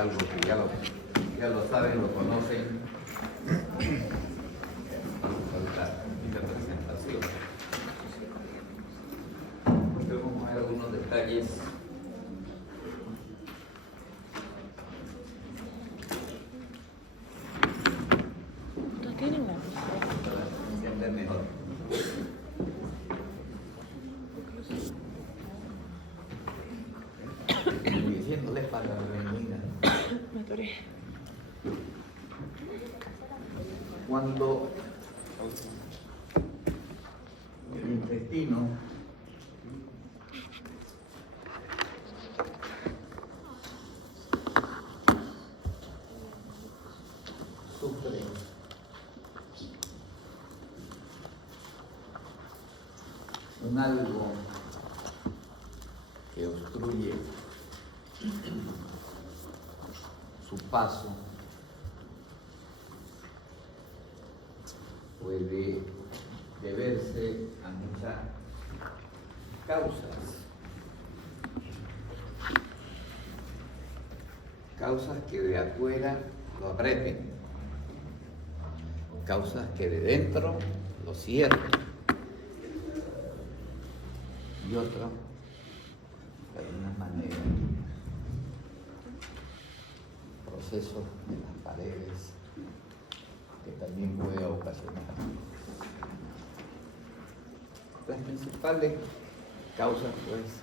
algo que ya lo saben, lo conocen. Falta mi presentación. Vamos a ver algunos detalles. ¿No tienen una? Para entender mejor. Diciéndole para la venida. Me atoré. Cuando el intestino sufre un algo que obstruye su paso, puede deberse a muchas causas que de afuera lo aprieten, causas que de dentro lo cierren y otro, de alguna manera, procesos en las paredes que también puede ocasionar. Las principales causas pues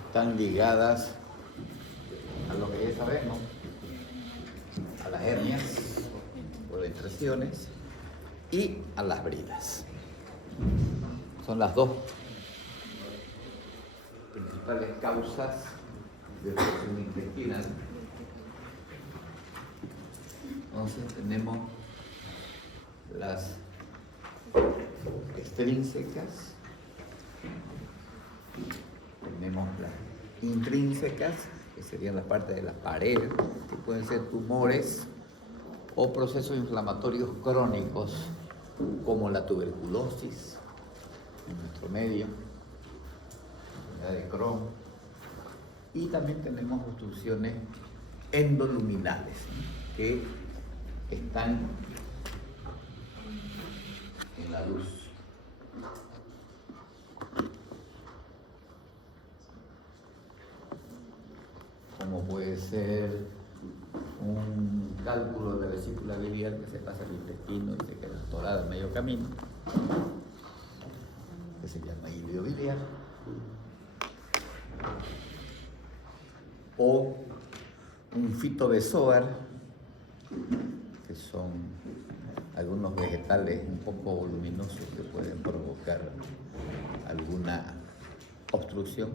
están ligadas a lo que ya sabemos, a las hernias o depresiones y a las bridas. Son las dos principales causas de infección intestinal. Entonces tenemos las extrínsecas, tenemos las intrínsecas, que serían la parte de la pared, que pueden ser tumores o procesos inflamatorios crónicos, como la tuberculosis en nuestro medio, la enfermedad de Crohn, y también tenemos obstrucciones endoluminales, ¿no?, que están en la luz. Como puede ser un cálculo de la vesícula biliar que se pasa al intestino y se queda atorada en medio camino, que se llama ilio biliar, o un fitobezoar, que son algunos vegetales un poco voluminosos que pueden provocar alguna obstrucción.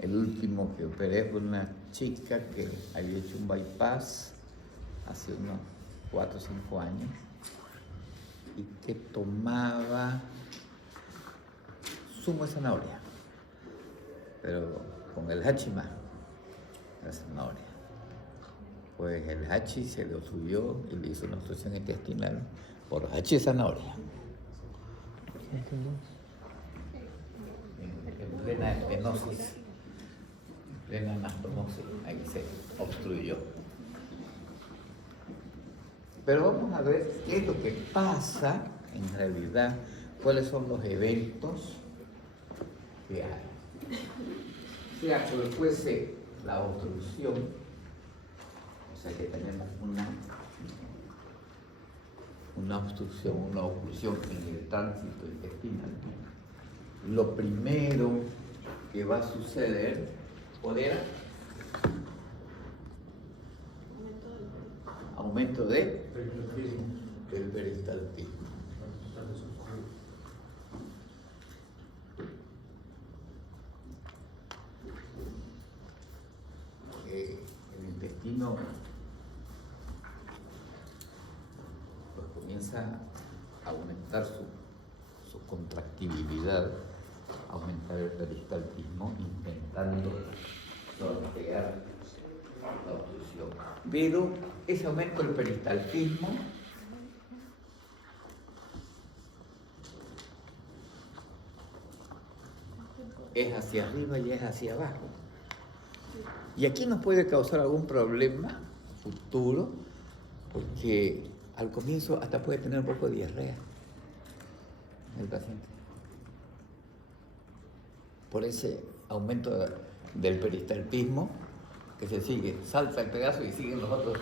El último que operé fue una chica que había hecho un bypass hace unos 4 o 5 años y que tomaba zumo de zanahoria, pero con el hachima, la zanahoria. Pues el hachi se le obstruyó y le hizo una obstrucción intestinal por hachi de zanahoria. En plena estenosis, en plena anastomosis, ahí se obstruyó. Pero vamos a ver qué es lo que pasa en realidad, cuáles son los eventos que hay. Sea cual fuese la obstrucción, o sea que tenemos una obstrucción, una oclusión en el tránsito intestinal, lo primero que va a suceder, ¿cuál era? Aumento del peristaltismo. El intestino pues comienza a aumentar su contractibilidad, aumentar el peristaltismo, intentando sortear la obstrucción. Pero ese aumento del peristaltismo es hacia arriba y es hacia abajo. Y aquí nos puede causar algún problema futuro, porque al comienzo hasta puede tener un poco de diarrea el paciente. Por ese aumento del peristaltismo que se sigue, salta el pedazo y siguen los otros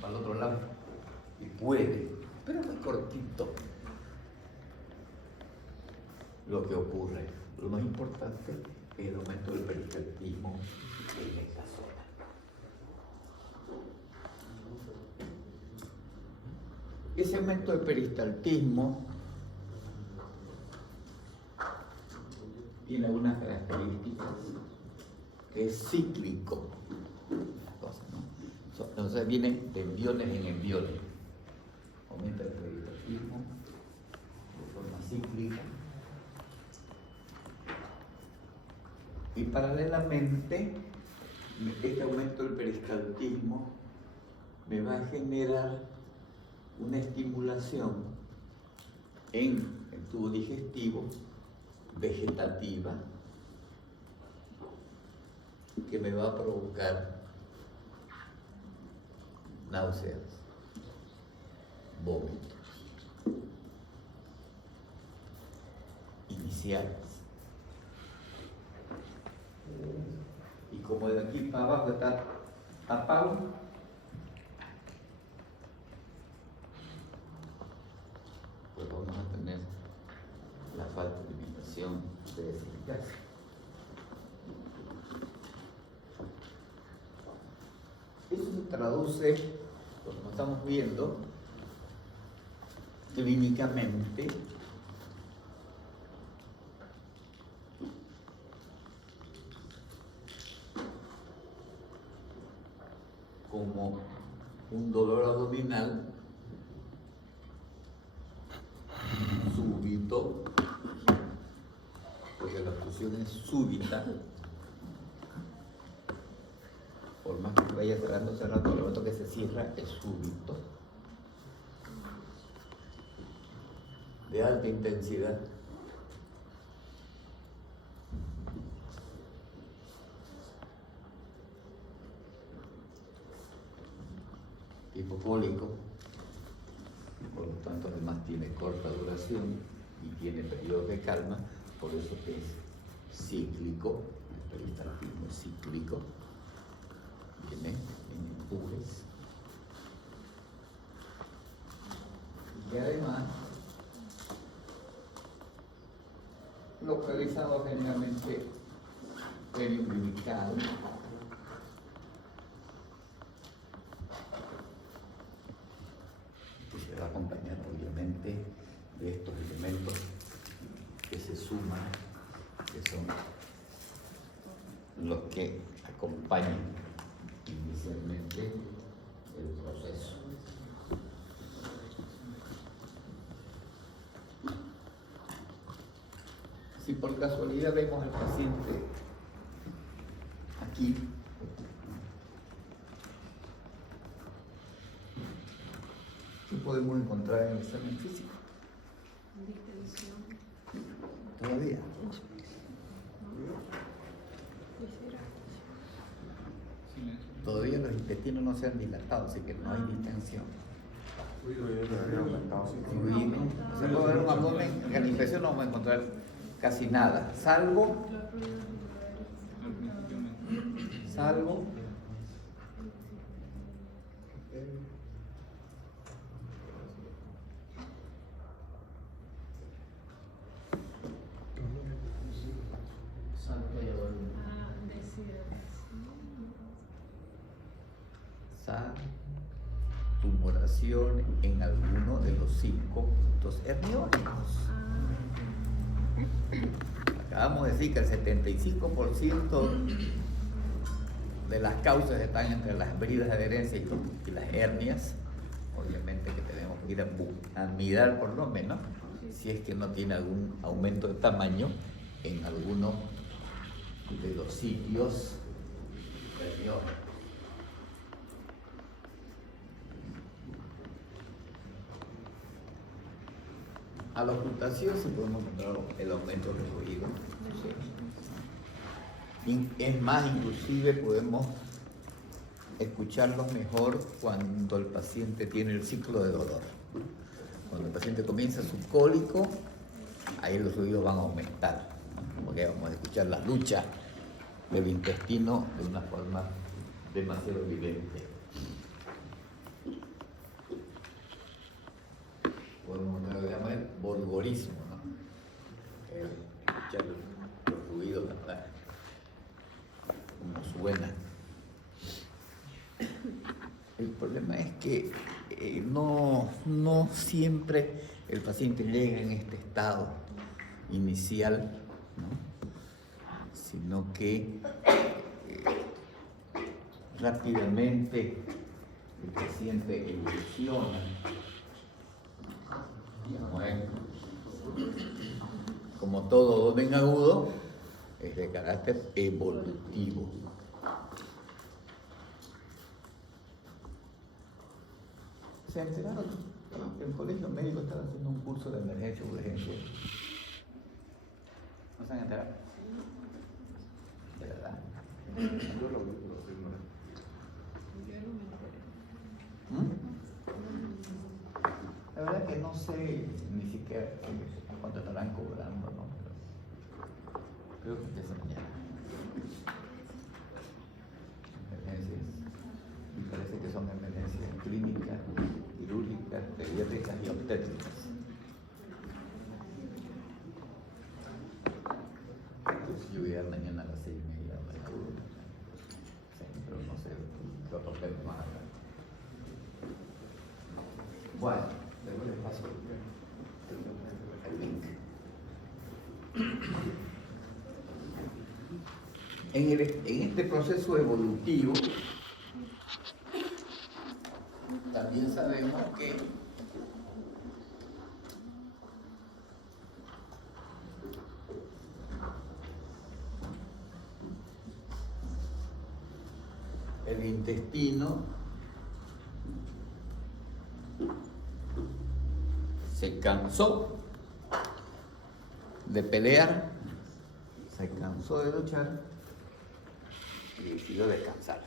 para el otro lado. Y puede, pero muy cortito, lo que ocurre. Lo más importante es el aumento del peristaltismo en esta zona. Ese aumento del peristaltismo tiene algunas características, que es cíclico. Entonces vienen de enviones en enviones. Aumenta el peristaltismo de forma cíclica. Y paralelamente, este aumento del peristaltismo me va a generar una estimulación en el tubo digestivo vegetativa que me va a provocar náuseas, vómitos iniciales. Y como de aquí para abajo está tapado, pues vamos a tener la falta de alimentación de eficacia. Eso se traduce, como estamos viendo, clínicamente como un dolor abdominal súbito, porque la fusión es súbita. Por más que vaya cerrando, el momento que se cierra es súbito, de alta intensidad. Hipocólico, por lo tanto además tiene corta duración y tiene periodos de calma, por eso que es cíclico, el peristaltismo es cíclico, viene en empujes. Y además, localizado generalmente periumbilical, que se va a acompañar obviamente de estos elementos que se suman, que son los que acompañan inicialmente el proceso. Si por casualidad vemos al paciente aquí, ¿qué podemos encontrar en el examen físico? Todavía. Todavía los intestinos no se han dilatado, así que no hay distensión. Se puede ver un abdomen, en la infección no vamos a encontrar casi nada, salvo tumoración en alguno de los 5 puntos herniónicos. Acabamos de decir que el 75% de las causas están entre las bridas de adherencia y las hernias. Obviamente que tenemos que ir a mirar por lo menos si es que no tiene algún aumento de tamaño en alguno de los sitios herniónicos. A la ocultación sí podemos encontrar el aumento del ruido. Sí. Es más, inclusive podemos escucharlos mejor cuando el paciente tiene el ciclo de dolor. Cuando el paciente comienza su cólico, ahí los ruidos van a aumentar, ¿no? Porque vamos a escuchar la lucha del intestino de una forma demasiado evidente. Podemos llamar el borborismo, ¿no? Escuchar los ruidos, ¿verdad? Como suena. El problema es que no siempre el paciente llega en este estado inicial, ¿no? Sino que rápidamente el paciente evoluciona. Como todo dolor agudo, es de carácter evolutivo. ¿Se enteraron? El colegio médico estaba haciendo un curso de emergencia y urgencia. ¿No se han enterado? ¿De verdad? Yo lo ignoré. La verdad que no sé ni siquiera cuánto estarán cobrando, ¿no? Pero creo que empieza mañana. Emergencias. Y parece que son emergencias clínicas, quirúrgicas, pediátricas y obstétricas. Entonces yo voy a ir mañana a las 6:30 a la clínica. Sí, pero no sé qué otro tema más acá. Bueno, luego les paso el link. En este proceso evolutivo, también sabemos que el intestino se cansó de pelear, se cansó de luchar y decidió descansar,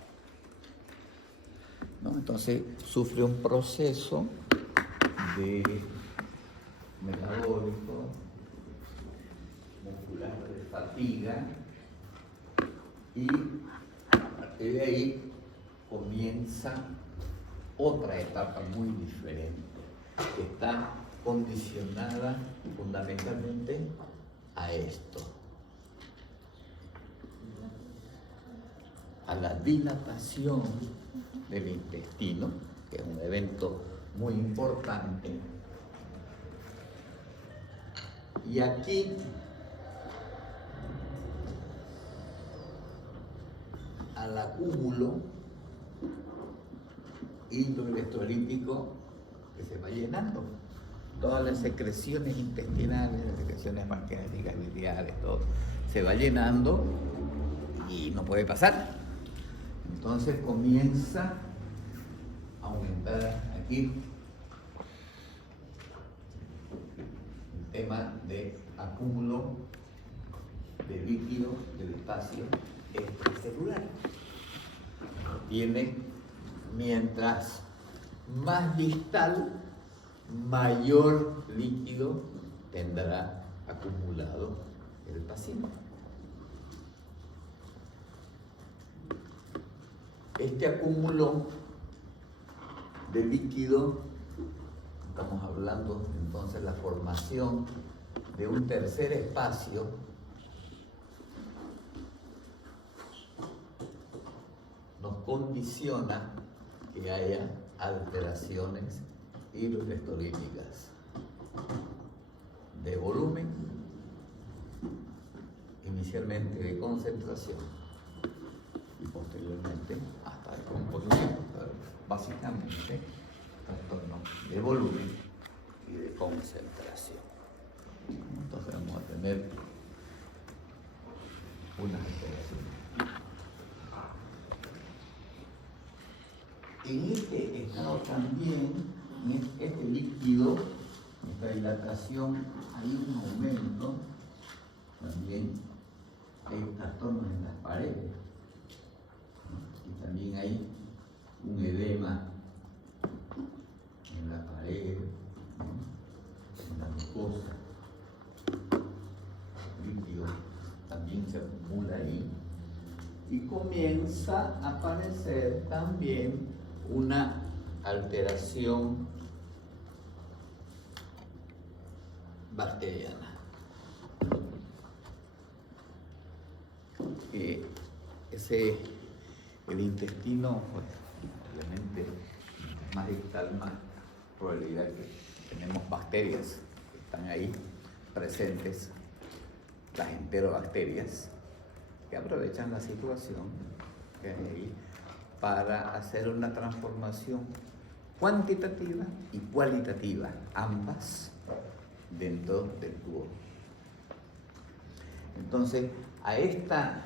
¿no? Entonces sufre un proceso de metabólico, muscular, de fatiga, y a partir de ahí comienza otra etapa muy diferente, que está condicionada fundamentalmente a esto, a la dilatación del intestino, que es un evento muy importante. Y aquí al acúmulo hidroelectrolítico que se va llenando. Todas las secreciones intestinales, las secreciones pancreáticas, biliares, todo, se va llenando y no puede pasar. Entonces comienza a aumentar aquí el tema de acúmulo de líquido del espacio extracelular. Tiene, mientras más distal, mayor líquido tendrá acumulado el paciente. Este acúmulo de líquido, estamos hablando entonces de la formación de un tercer espacio nos condiciona que haya alteraciones hidroelectrolíticas de volumen, inicialmente de concentración y posteriormente hasta de composición, pero básicamente trastorno de volumen y de concentración. Entonces vamos a tener unas alteraciones. En este estado también, en este líquido, esta dilatación, hay un aumento, también hay trastornos en las paredes, ¿no? Y también hay comienza a aparecer también una alteración bacteriana. El intestino, pues, obviamente, más distal, más probabilidad que tenemos bacterias que están ahí presentes, las enterobacterias, que aprovechan la situación que hay ahí para hacer una transformación cuantitativa y cualitativa, ambas dentro del tubo. Entonces, a esta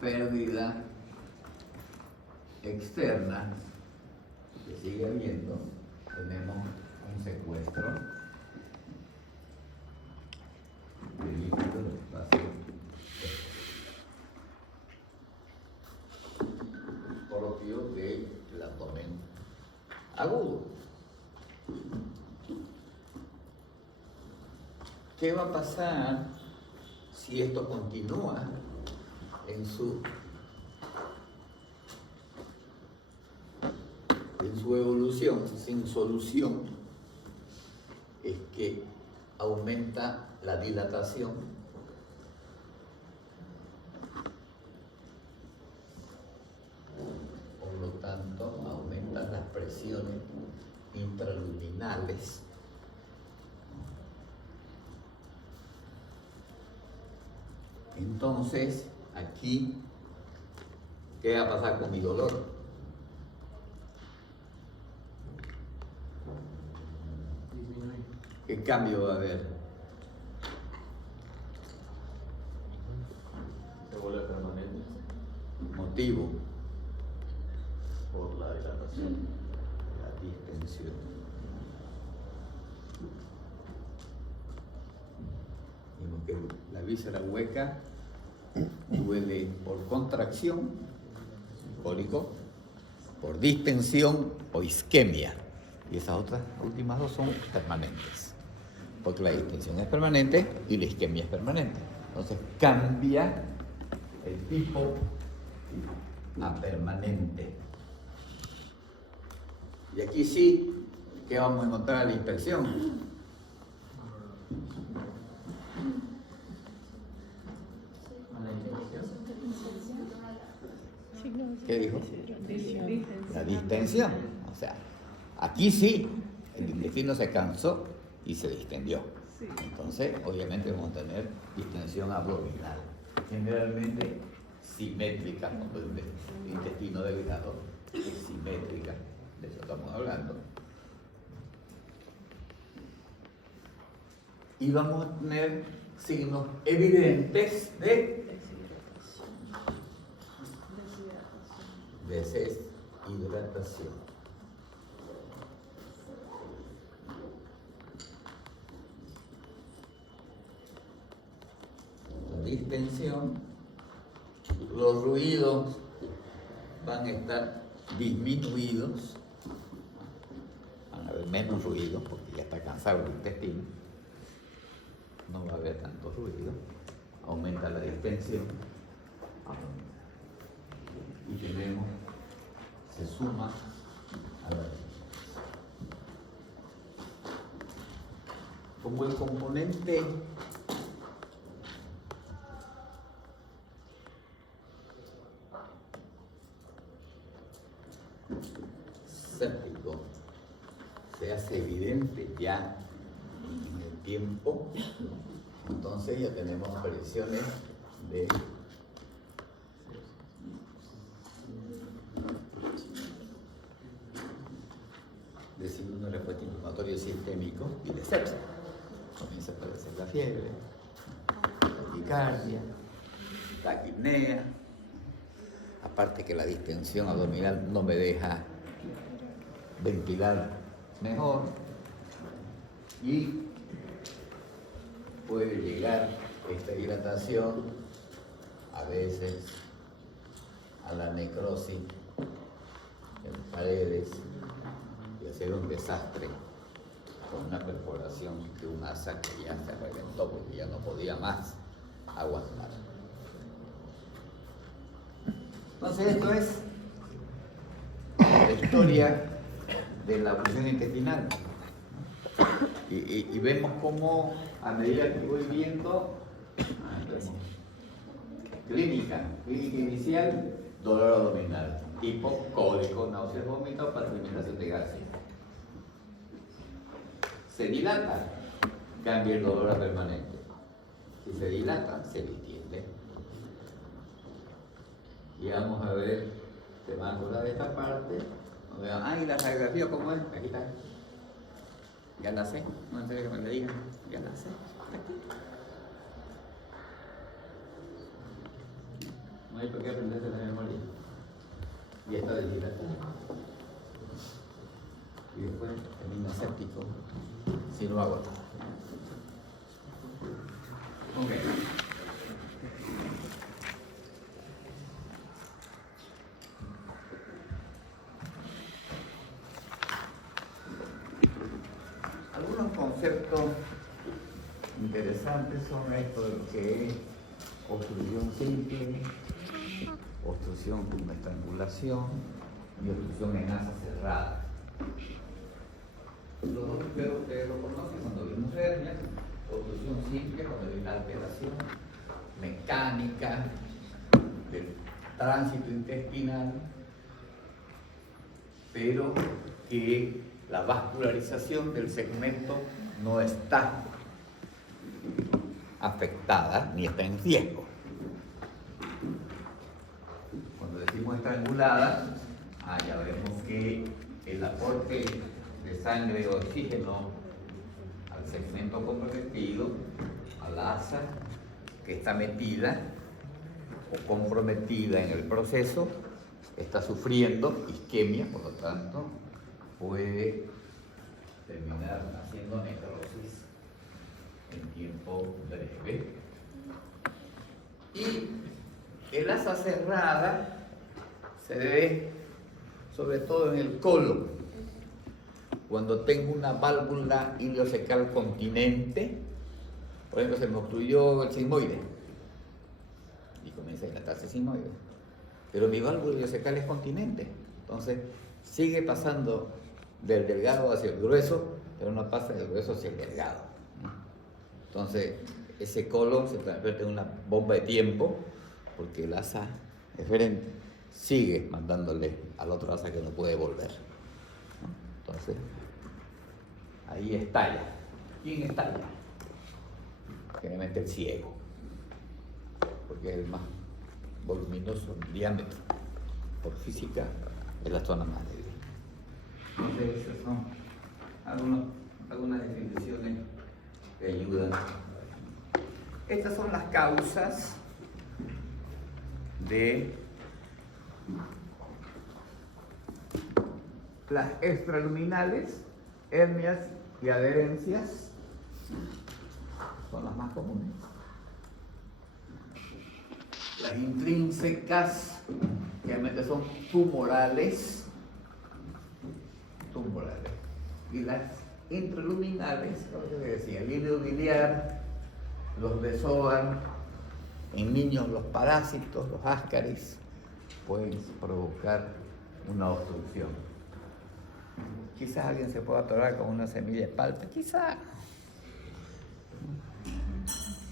pérdida externa que sigue habiendo, tenemos un secuestro de líquido del espacio propio del abdomen agudo. ¿Qué va a pasar si esto continúa en su evolución sin solución? Es que aumenta la dilatación, por lo tanto aumentan las presiones intraluminales. Entonces, aquí, ¿qué va a pasar con mi dolor? ¿Qué cambio va a haber? Se vuelve permanente Motivo, por la dilatación. la distensión. Vemos que la víscera hueca duele por contracción, cólico, por distensión o isquemia. Y esas otras últimas dos son permanentes, porque la distensión es permanente y la isquemia es permanente. Entonces cambia el tipo a permanente. Y aquí sí, ¿qué vamos a encontrar a la inspección? ¿Qué dijo? La distensión. O sea, aquí sí, el intestino se cansó y se distendió. Entonces, obviamente vamos a tener distensión abdominal. Generalmente simétrica, cuando el intestino delgado es simétrica, de eso estamos hablando. Y vamos a tener signos evidentes de deshidratación. La distensión, los ruidos van a estar disminuidos, van a haber menos ruido porque ya está cansado el intestino, no va a haber tanto ruido, aumenta la distensión. Y tenemos, se suma a la como el componente séptico se hace evidente ya en el tiempo, entonces ya tenemos apariciones de signos de respuesta inflamatorio sistémico y de sepsis. Comienza a aparecer la fiebre, taquicardia, taquipnea, aparte que la distensión abdominal no me deja ventilar mejor y puede llegar esta hidratación a veces a la necrosis en paredes y hacer un desastre con una perforación de un asa que ya se reventó porque ya no podía más aguantar. Entonces esto es la historia de la oclusión intestinal. Y vemos cómo a medida que voy viendo, vemos, clínica inicial, dolor abdominal, tipo cólico, náuseas, vómitos, para eliminación de gases. Se dilata, cambia el dolor a permanente. Si se dilata, se distiende. Y vamos a ver, se van a acordar de esta parte. Ay, la radiografía, ¿cómo es? Aquí está. Ya la sé, no necesito que me la digan, ya la sé. Aquí. No hay por qué aprenderse la memoria. Y esto es dilatación. Y después el séptico, si no hago nada. Ok. Algunos conceptos interesantes son esto de lo que es obstrucción simple, obstrucción con estrangulación y obstrucción en asa cerrada. Los dos espero que ustedes lo conocen cuando vimos hernias, obstrucción simple cuando hay una alteración mecánica del tránsito intestinal, pero que la vascularización del segmento no está afectada ni está en riesgo. Cuando decimos estrangulada, ya vemos que el aporte de sangre o oxígeno al segmento comprometido, al asa que está metida o comprometida en el proceso, está sufriendo isquemia, por lo tanto, puede terminar haciendo necrosis en tiempo breve. Y el asa cerrada se ve sobre todo en el colon. Cuando tengo una válvula ileocecal continente, por ejemplo, se me obstruyó el sigmoide y comienza a dilatarse el sigmoide. Pero mi válvula ileocecal es continente, entonces sigue pasando del delgado hacia el grueso, pero no pasa del grueso hacia el delgado. Entonces, ese colon se convierte en una bomba de tiempo, porque el asa eferente sigue mandándole al otro asa que no puede volver. Entonces, ahí estalla. ¿Quién estalla? Generalmente el ciego, porque es el más voluminoso en diámetro. Por física, es la zona más débil. Entonces, esas son algunas definiciones que ayudan. Estas son las causas de las extraluminales, hernias y adherencias. Son las más comunes. Las intrínsecas, realmente son tumorales. Y las intraluminales, lo que decía, el hilo biliar, los besoar, en niños los parásitos, los ascaris, pueden provocar una obstrucción. Quizás alguien se pueda atorar con una semilla de palta, quizás.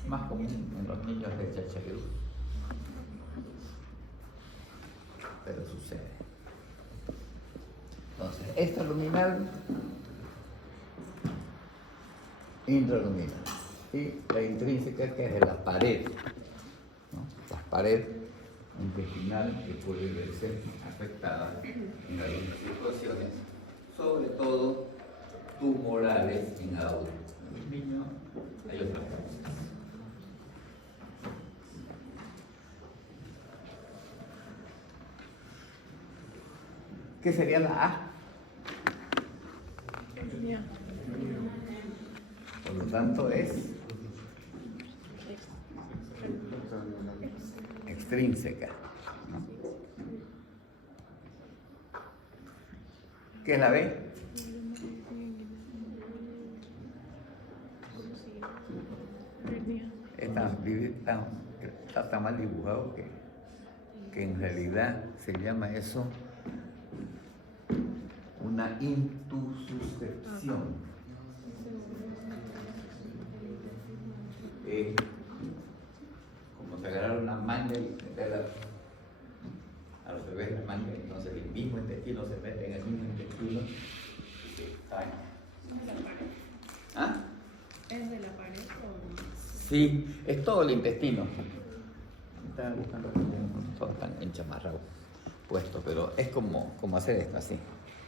Más común en los niños de Chachalú. Pero sucede. Entonces, extraluminal, intraluminal. Y la intrínseca, que es de la pared, ¿no? La pared intestinal que puede verse afectada en algunas situaciones, sobre todo tumorales en adultos. En los niños hay otras causas. ¿Qué sería la A? Por lo tanto es extrínseca, ¿no? ¿Qué es la B? está tan mal dibujado que en realidad se llama eso una intususcepción. Como se agarrar una manga y meterla al revés la manga, entonces el mismo intestino se mete en el mismo intestino y se cae. ¿Ah? ¿Es de la pared o...? Sí, es todo el intestino. Estaba buscando todo tan enchamarrado puesto, pero es como hacer esto, así.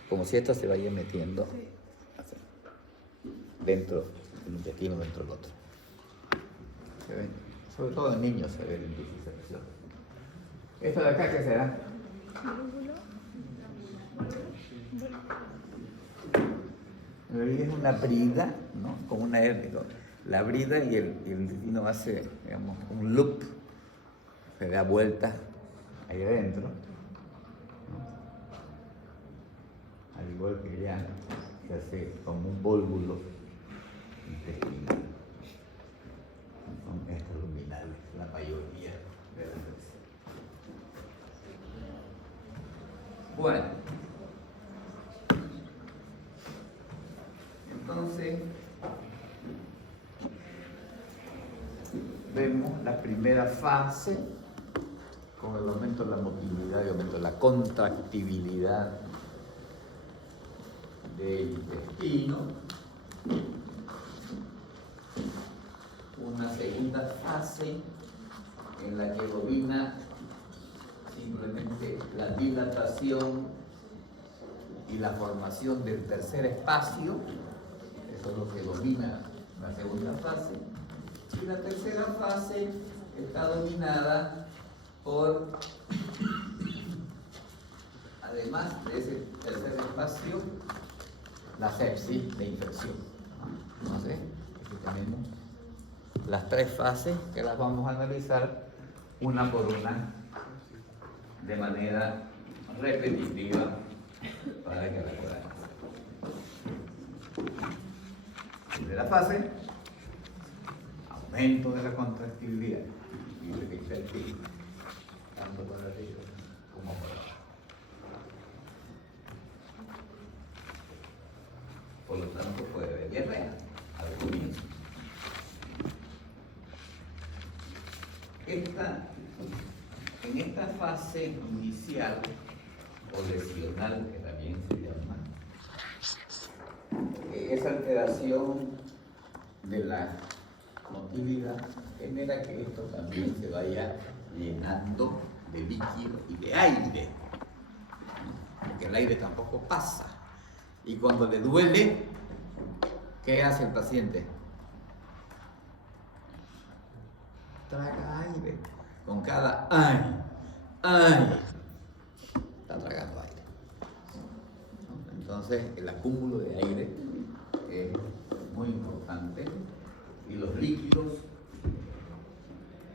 Como si esto se vaya metiendo así, dentro del intestino, dentro del otro. ¿Se ven? Sobre todo en niños se ve la intususcepción. ¿Esto de acá qué será? En realidad es una brida, ¿no? Como una hernia. La brida y el intestino hace, digamos, un loop, se da vuelta ahí adentro, ¿no? Al igual que ya se hace como un vólvulo intestinal. Son extraluminales, la mayoría de las veces. Bueno, entonces vemos la primera fase con el aumento de la motilidad y aumento de la contractibilidad del intestino. Una segunda fase en la que domina simplemente la dilatación y la formación del tercer espacio. Eso es lo que domina la segunda fase. Y la tercera fase está dominada por, además de ese tercer espacio, la sepsis de infección. Entonces, aquí tenemos las tres fases que las vamos a analizar una por una de manera repetitiva para que la podamos. Primera fase, aumento de la contractibilidad y repetitiva, tanto por arriba como por abajo. Por lo tanto, puede haber diarrea al comienzo. En esta fase inicial o lesional, que también se llama, esa alteración de la motilidad genera que esto también se vaya llenando de líquido y de aire, porque el aire tampoco pasa. Y cuando le duele, ¿qué hace el paciente? Traga aire. Con cada ay, está tragando aire. Entonces, el acúmulo de aire es muy importante y los líquidos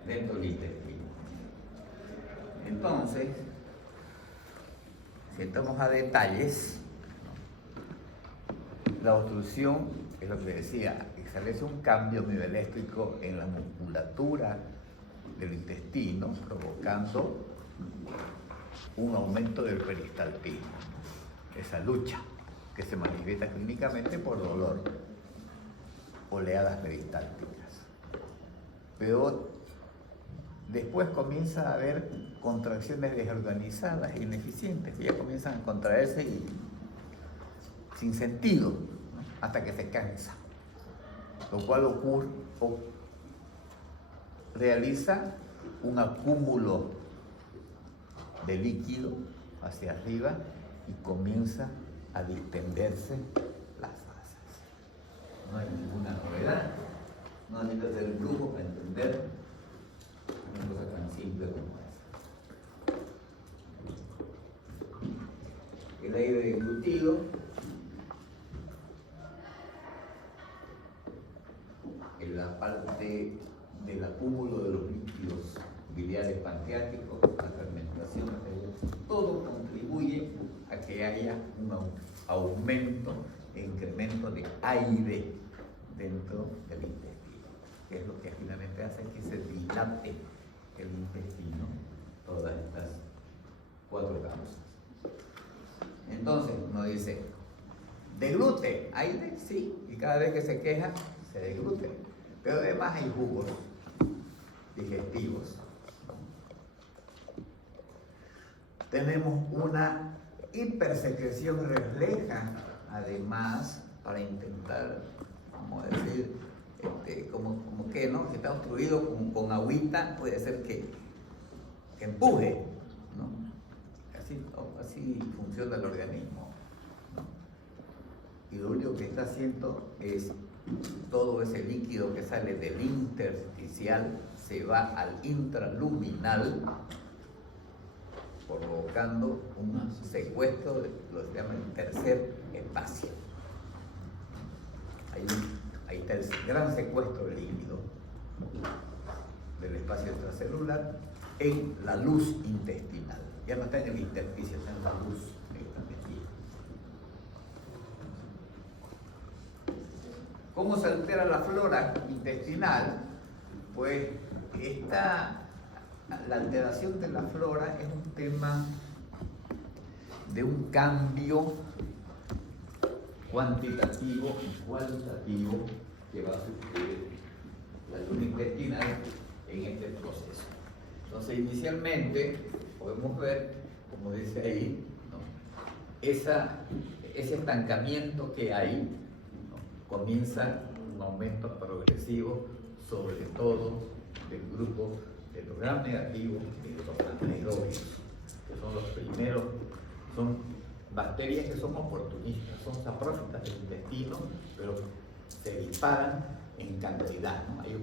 dentro del intestino. Entonces, si entramos a detalles, la obstrucción es lo que decía, establece un cambio bioeléctrico en la musculatura del intestino, provocando un aumento del peristaltismo, esa lucha que se manifiesta clínicamente por dolor, oleadas peristálticas. Pero después comienza a haber contracciones desorganizadas e ineficientes, que ya comienzan a contraerse y sin sentido, ¿no? Hasta que se cansa, lo cual realiza un acúmulo de líquido hacia arriba y comienza a distenderse las fasas. No hay ninguna novedad, no necesita hacer un brujo para entender una cosa tan simple como esa. El aire deglutido en la parte del acúmulo de los líquidos biliares pancreáticos, la fermentación, todo contribuye a que haya un aumento e incremento de aire dentro del intestino. que es lo que finalmente hace que se dilate el intestino, todas estas 4 causas. Entonces, uno dice, ¿deglute? ¿Aire? Sí, y cada vez que se queja, se deglute. Pero además hay jugos digestivos. Tenemos una hipersecreción refleja, además, para intentar, vamos a decir, como que, ¿no? Si está obstruido con agüita, puede ser que empuje, ¿no? Así funciona el organismo, ¿no? Y lo único que está haciendo es todo ese líquido que sale del intersticial se va al intraluminal, provocando un secuestro de lo que se llama el tercer espacio. Hay gran secuestro de líquido del espacio extracelular en la luz intestinal. Ya no está en el intersticio, está en la luz que está metida. ¿Cómo se altera la flora intestinal? Pues la alteración de la flora es un tema de un cambio cuantitativo y cualitativo que va a sufrir la luz intestinal en este proceso. Entonces, inicialmente podemos ver, como dice ahí, ¿no? Ese estancamiento que hay, ¿no? Comienza un aumento progresivo, sobre todo del grupo de los gram negativos y de los anaerobios, que son los primeros, son bacterias que son oportunistas, son saprófitas del intestino, pero se disparan en cantidad, ¿no? Hay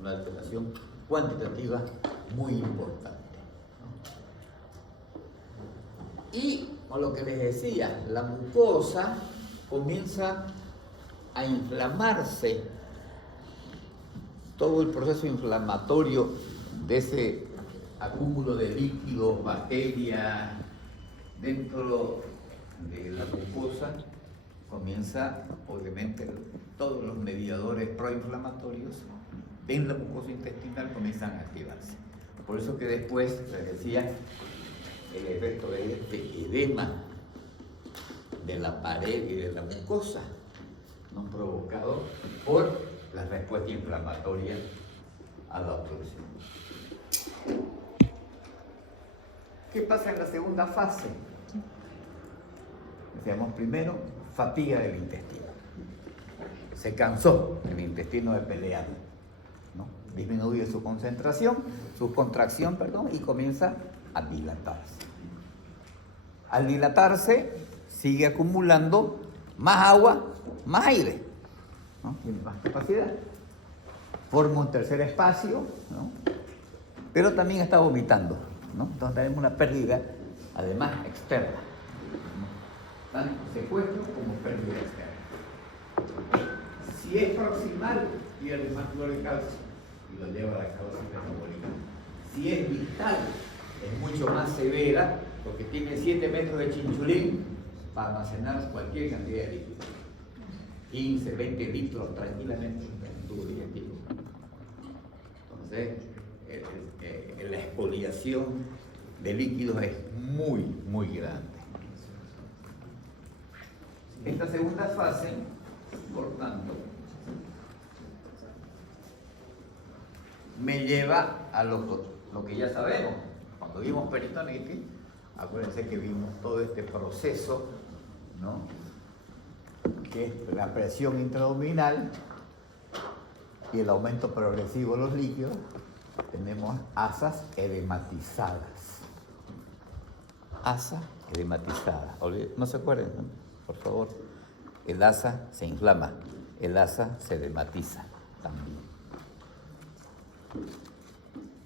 una alteración cuantitativa muy importante, ¿no? Y, con lo que les decía, la mucosa comienza a inflamarse, todo el proceso inflamatorio de ese acúmulo de líquidos, bacterias, dentro de la mucosa comienza, obviamente, todos los mediadores proinflamatorios en la mucosa intestinal comienzan a activarse. Por eso que después, les decía, el efecto de este edema de la pared y de la mucosa, ¿no? Provocado por la respuesta inflamatoria a la obstrucción. ¿Qué pasa en la segunda fase? Decíamos primero, fatiga del intestino. Se cansó el intestino de pelear, ¿no? Disminuye su concentración, su contracción, y comienza a dilatarse. Al dilatarse, sigue acumulando más agua, más aire, ¿no? Tiene más capacidad. Forma un tercer espacio, ¿no? Pero también está vomitando, ¿no? Entonces tenemos una pérdida, además, externa, ¿no? Tanto secuestro como pérdida externa. Si es proximal, pierde más cloro y calcio y lo lleva a la causa metabólica. Si es distal, es mucho más severa porque tiene 7 metros de chinchulín para almacenar cualquier cantidad de líquido. 15, 20 litros tranquilamente en el tubo digestivo. Entonces, la exfoliación de líquidos es muy, muy grande. Esta segunda fase, por tanto, me lleva a lo que ya sabemos. Cuando vimos peritonitis, acuérdense que vimos todo este proceso, ¿no? Que es la presión intraabdominal y el aumento progresivo de los líquidos. Tenemos asas edematizadas. Asa edematizadas. No se acuerden, ¿no? Por favor. El asa se inflama, el asa se edematiza también.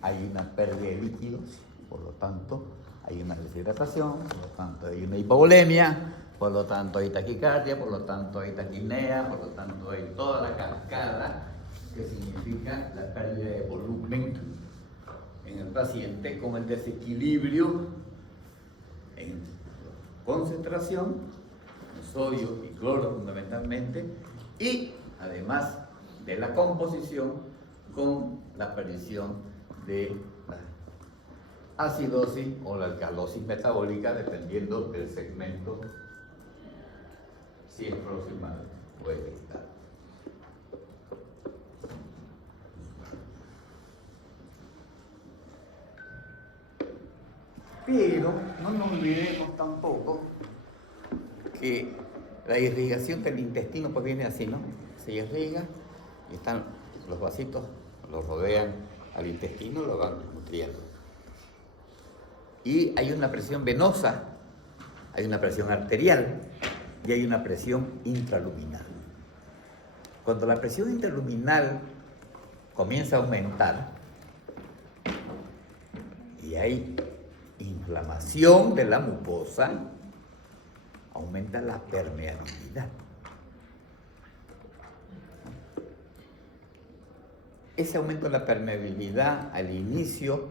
Hay una pérdida de líquidos, por lo tanto, hay una deshidratación, por lo tanto, hay una hipovolemia, por lo tanto, hay taquicardia, por lo tanto, hay taquipnea, por lo tanto, hay toda la cascada que significa la pérdida de volumen en el paciente con el desequilibrio en concentración, en sodio y cloro fundamentalmente, y además de la composición con la aparición de la acidosis o la alcalosis metabólica, dependiendo del segmento, si es proximal o es distal. Pero no nos olvidemos tampoco que la irrigación del intestino pues viene así, ¿no? Se irriga y están los vasitos, los rodean al intestino, lo van nutriendo. Y hay una presión venosa, hay una presión arterial y hay una presión intraluminal. Cuando la presión intraluminal comienza a aumentar y hay inflamación de la mucosa, aumenta la permeabilidad. Ese aumento de la permeabilidad al inicio,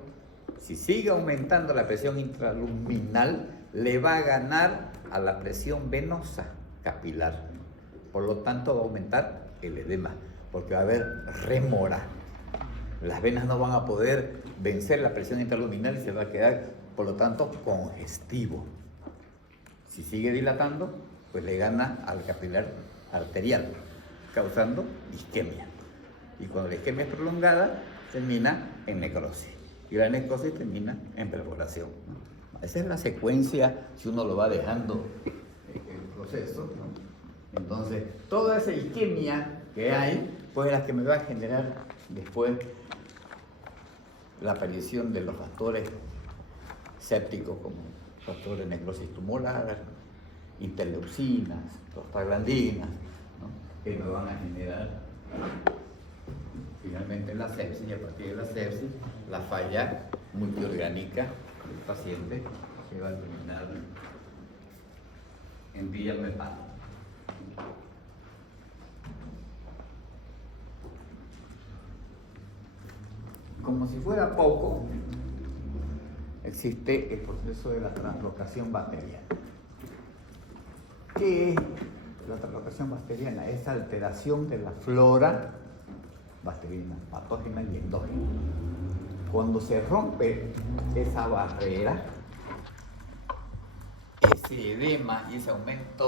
si sigue aumentando la presión intraluminal, le va a ganar a la presión venosa capilar. Por lo tanto, va a aumentar el edema, porque va a haber rémora. Las venas no van a poder vencer la presión intraluminal y se va a quedar, por lo tanto, congestivo. Si sigue dilatando, pues le gana al capilar arterial, causando isquemia. Y cuando la isquemia es prolongada, termina en necrosis. Y la necrosis termina en perforación, ¿no? Esa es la secuencia, si uno lo va dejando el proceso, ¿no? Entonces, toda esa isquemia que hay, pues es la que me va a generar después la aparición de los factores sépticos como factores de necrosis tumoral, interleucinas, prostaglandinas, ¿no? Que me van a generar finalmente la sepsis, y a partir de la sepsis, la falla multiorgánica del paciente, que va a terminar en vía hepática. Como si fuera poco, existe el proceso de la translocación bacteriana. ¿Qué es la translocación bacteriana? Es alteración de la flora bacteriana, patógena y endógena. Cuando se rompe esa barrera, ese edema y ese aumento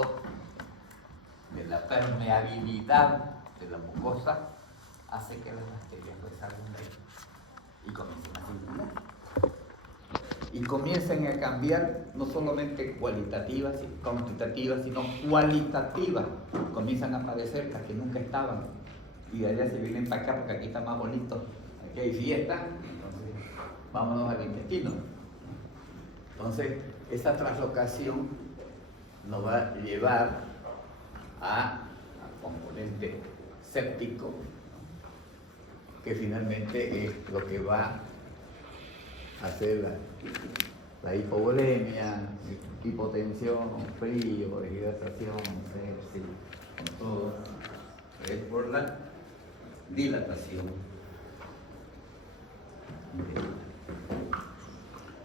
de la permeabilidad de la mucosa hace que las bacterias pues salgan de ahí y comiencen a circular. Y comiencen a cambiar no solamente cualitativas, cuantitativas, sino cualitativas. Comienzan a aparecer las que nunca estaban. Y de allá se vienen para acá porque aquí está más bonito. Aquí hay fiesta, entonces vámonos al intestino. Entonces, esa translocación nos va a llevar al componente séptico, que finalmente es lo que va a hacer la hipovolemia, hipotensión, frío, deshidratación, sepsis, con todo, es por la dilatación.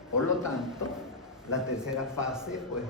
Por lo tanto, la tercera fase, pues,